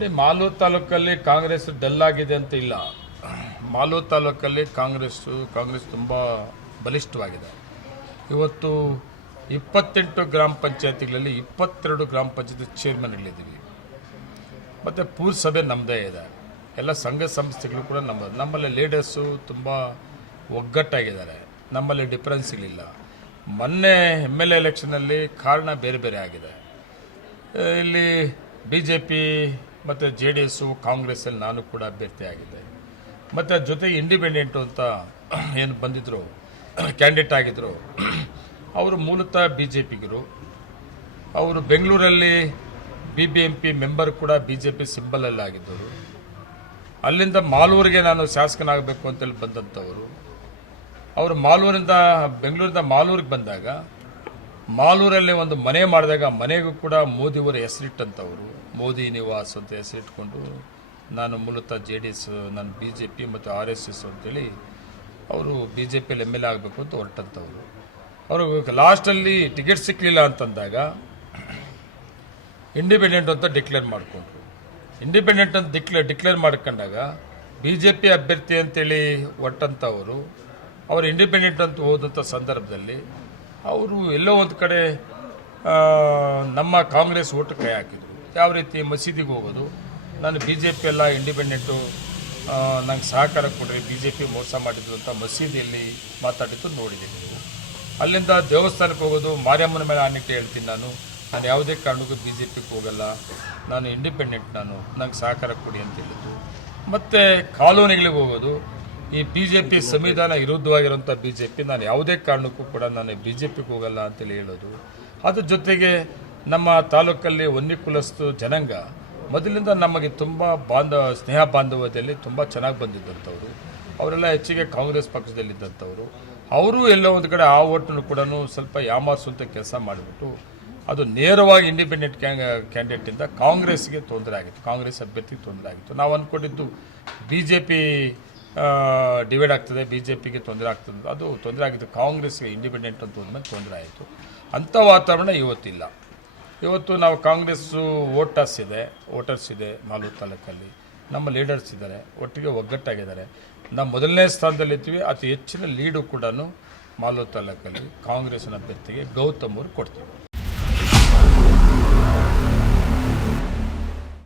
ನೋಡಿ, ಮಾಲೂರು ತಾಲೂಕಲ್ಲಿ ಕಾಂಗ್ರೆಸ್ ಡಲ್ ಆಗಿದೆ ಅಂತ ಇಲ್ಲ. ಮಾಲೂರು ತಾಲೂಕಲ್ಲಿ ಕಾಂಗ್ರೆಸ್ ತುಂಬ ಬಲಿಷ್ಠವಾಗಿದೆ. ಇವತ್ತು 28 ಗ್ರಾಮ ಪಂಚಾಯತಿಗಳಲ್ಲಿ 22 ಗ್ರಾಮ ಪಂಚಾಯತಿ ಚೇರ್ಮನ್ಗಳಿದ್ದೀವಿ. ಮತ್ತು ಪೂರಸಭೆ ನಮ್ಮದೇ ಇದೆ. ಎಲ್ಲ ಸಂಘ ಸಂಸ್ಥೆಗಳು ಕೂಡ ನಮ್ಮಲ್ಲಿ ಲೀಡರ್ಸು ತುಂಬ ಒಗ್ಗಟ್ಟಾಗಿದ್ದಾರೆ. ನಮ್ಮಲ್ಲಿ ಡಿಫರೆನ್ಸ್ಗಳಿಲ್ಲ. ಮೊನ್ನೆ MLA ಎಲೆಕ್ಷನಲ್ಲಿ ಕಾರಣ ಬೇರೆ ಬೇರೆ ಆಗಿದೆ. ಇಲ್ಲಿ BJP ಮತ್ತು JDS ಕಾಂಗ್ರೆಸ್ಸಲ್ಲಿ ನಾನು ಕೂಡ ಅಭ್ಯರ್ಥಿ ಆಗಿದ್ದೆ. ಮತ್ತು ಜೊತೆಗೆ ಇಂಡಿಪೆಂಡೆಂಟು ಅಂತ ಏನು ಬಂದಿದ್ದರು, ಕ್ಯಾಂಡಿಡೇಟ್ ಆಗಿದ್ದರು, ಅವರು ಮೂಲತಃ BJPಗರು. ಅವರು ಬೆಂಗಳೂರಲ್ಲಿ BBMP ಮೆಂಬರ್ ಕೂಡ BJP ಸಿಂಬಲಲ್ಲಿ ಆಗಿದ್ದರು. ಅಲ್ಲಿಂದ ಮಾಲೂರಿಗೆ ನಾನು ಶಾಸಕನಾಗಬೇಕು ಅಂತೇಳಿ ಬಂದಂಥವರು. ಅವರು ಬೆಂಗಳೂರಿಂದ ಮಾಲೂರಿಗೆ ಬಂದಾಗ ಮಾಲೂರಲ್ಲಿ ಒಂದು ಮನೆ ಮಾಡಿದಾಗ ಮನೆಗೂ ಕೂಡ ಮೋದಿಯವರ ಹೆಸರಿಟ್ಟಂಥವರು. ಮೋದಿ ನಿವಾಸ್ ಅಂತ ಹೆಸರಿಟ್ಕೊಂಡು ನಾನು ಮೂಲತಃ JDS, ನಾನು BJP ಮತ್ತು RSS ಅಂತೇಳಿ ಅವರು BJPಯಲ್ಲಿ MLA ಆಗಬೇಕು ಅಂತ ಹೊರಟಂಥವ್ರು. ಅವರು ಲಾಸ್ಟಲ್ಲಿ ಟಿಕೆಟ್ ಸಿಕ್ಕಲಿಲ್ಲ ಅಂತಂದಾಗ ಇಂಡಿಪೆಂಡೆಂಟ್ ಅಂತ ಡಿಕ್ಲೇರ್ ಮಾಡಿಕೊಂಡ್ರು. ಇಂಡಿಪೆಂಡೆಂಟ್ ಅಂತ ಡಿಕ್ಲೇರ್ ಮಾಡ್ಕೊಂಡಾಗ BJP ಅಭ್ಯರ್ಥಿ ಅಂತೇಳಿ ಹೊರಟಂಥವರು ಅವರು ಇಂಡಿಪೆಂಡೆಂಟ್ ಅಂತ ಹೋದಂಥ ಸಂದರ್ಭದಲ್ಲಿ ಅವರು ಎಲ್ಲೋ ಒಂದು ಕಡೆ ನಮ್ಮ ಕಾಂಗ್ರೆಸ್ ಓಟು ಕೈ ಹಾಕಿದರು. ಯಾವ ರೀತಿ ಮಸೀದಿಗೆ ಹೋಗೋದು, ನಾನು BJP ಎಲ್ಲ ಇಂಡಿಪೆಂಡೆಂಟು ನಂಗೆ ಸಹಕಾರ ಕೊಡ್ರಿ, BJP ಮೋಸ ಮಾಡಿದ್ರು ಅಂತ ಮಸೀದಿಯಲ್ಲಿ ಮಾತಾಡಿದ್ದು ನೋಡಿದ್ದೀನಿ. ಅಲ್ಲಿಂದ ದೇವಸ್ಥಾನಕ್ಕೆ ಹೋಗೋದು, ಮಾರಿಯಮ್ಮನ ಮೇಲೆ ಆಣಿಟ್ಟು ಹೇಳ್ತೀನಿ, ನಾನು ಯಾವುದೇ ಕಾರಣಕ್ಕೂ BJPಗೆ ಹೋಗಲ್ಲ, ನಾನು ಇಂಡಿಪೆಂಡೆಂಟ್, ನಂಗೆ ಸಹಕಾರ ಕೊಡಿ ಅಂತ ಹೇಳಿದ್ದು. ಮತ್ತು ಕಾಲೋನಿಗಳಿಗೆ ಹೋಗೋದು, ಈ BJP ಸಂವಿಧಾನ ವಿರುದ್ಧವಾಗಿರುವಂಥ BJP, ನಾನು ಯಾವುದೇ ಕಾರಣಕ್ಕೂ ಕೂಡ ನಾನು BJPಗೆ ಹೋಗಲ್ಲ ಅಂತೇಳಿ ಹೇಳೋದು. ಅದ್ರ ಜೊತೆಗೆ ನಮ್ಮ ತಾಲೂಕಲ್ಲಿ ವನ್ನಿ ಕುಲಸ್ತು ಜನಾಂಗ ಮೊದಲಿಂದ ನಮಗೆ ತುಂಬ ಸ್ನೇಹ ಬಾಂಧವ್ಯದಲ್ಲಿ ತುಂಬ ಚೆನ್ನಾಗಿ ಬಂದಿದ್ದಂಥವ್ರು. ಅವರೆಲ್ಲ ಹೆಚ್ಚಿಗೆ ಕಾಂಗ್ರೆಸ್ ಪಕ್ಷದಲ್ಲಿದ್ದಂಥವ್ರು. ಅವರು ಎಲ್ಲೋ ಒಂದು ಕಡೆ ಆ ಓಟನ್ನು ಕೂಡ ಸ್ವಲ್ಪ ಯಾಮಾರಿಸುವಂಥ ಕೆಲಸ ಮಾಡಿಬಿಟ್ಟು ಅದು ನೇರವಾಗಿ ಇಂಡಿಪೆಂಡೆಂಟ್ ಕ್ಯಾಂಡಿಡೇಟಿಂದ ಕಾಂಗ್ರೆಸ್ಗೆ ತೊಂದರೆ ಆಗಿತ್ತು, ಕಾಂಗ್ರೆಸ್ ಅಭ್ಯರ್ಥಿಗೆ ತೊಂದರೆ ಆಗಿತ್ತು. ನಾವು ಅಂದ್ಕೊಂಡಿದ್ದು BJP ಡಿವೈಡ್ ಆಗ್ತದೆ, BJPಗೆ ತೊಂದರೆ ಆಗ್ತದೆ, ಅದು ತೊಂದರೆ ಆಗಿತ್ತು. ಕಾಂಗ್ರೆಸ್ಗೆ ಇಂಡಿಪೆಂಡೆಂಟ್ ಅಂತ ಹೋದ್ಮೇಲೆ ತೊಂದರೆ ಆಯಿತು. ಅಂಥ ವಾತಾವರಣ ಇವತ್ತಿಲ್ಲ. ಇವತ್ತು ನಾವು ಕಾಂಗ್ರೆಸ್ಸು ವೋಟರ್ಸ್ ಇದೆ ಮಾಲೂರು ತಾಲೂಕಲ್ಲಿ, ನಮ್ಮ ಲೀಡರ್ಸ್ ಇದ್ದಾರೆ, ಒಟ್ಟಿಗೆ ಒಗ್ಗಟ್ಟಾಗಿದ್ದಾರೆ. ನಾವು ಮೊದಲನೇ ಸ್ಥಾನದಲ್ಲಿರ್ತೀವಿ. ಅತಿ ಹೆಚ್ಚಿನ ಲೀಡು ಕೂಡ ಮಾಲೂರು ತಾಲೂಕಲ್ಲಿ ಕಾಂಗ್ರೆಸ್ಸಿನ ಅಭ್ಯರ್ಥಿಗೆ ಗೌತಮ್ ಅವರು ಕೊಡ್ತೀವಿ.